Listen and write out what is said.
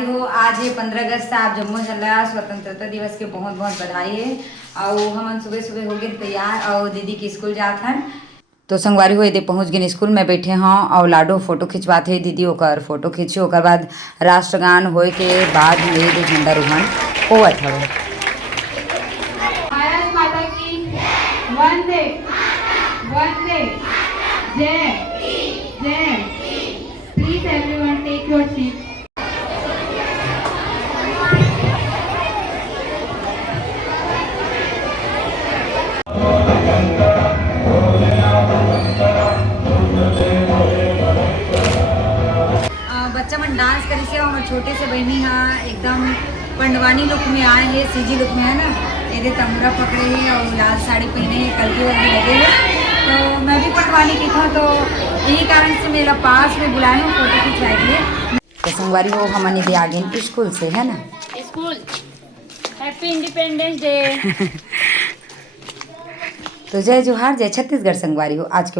संगवारी हो, आज है 15 अगस्त। आप जम्मू झल्ला स्वतंत्रता दिवस के बहुत बहुत बधाई है। और हम सुबह सुबह हो गए तैयार और दीदी के स्कूल जात हन। तो संगवारी हो यदि पहुँच गए स्कूल में बैठे हाँ और लाडो फोटो खिंचवाते दीदी ओकर फोटो खींची। ओकर बाद राष्ट्रगान होए के बाद ये दो झंडा रोहन होवत हवे। भारत माता की वंदे वंदे जय जय। Please everyone take your seat. बच्चा मन डांस करी से और छोटे से बहनी हाँ एकदम पंडवानी लुक में आए हैं, सीजी लुक में है ना। ये तमरा पकड़े हैं और लाल साड़ी पहने हैं, कलगी वलगी लगे हैं। तो मैं भी पंडवानी की था तो यही कारण से मेरा पास में बुलाए हूँ फोटो खिंचवाए के लिए। तो संगवारी हो हम दे आ गए स्कूल से है ना। School happy independence day. तो जय जोहार, जय छत्तीसगढ़ संगवारी हो। आज के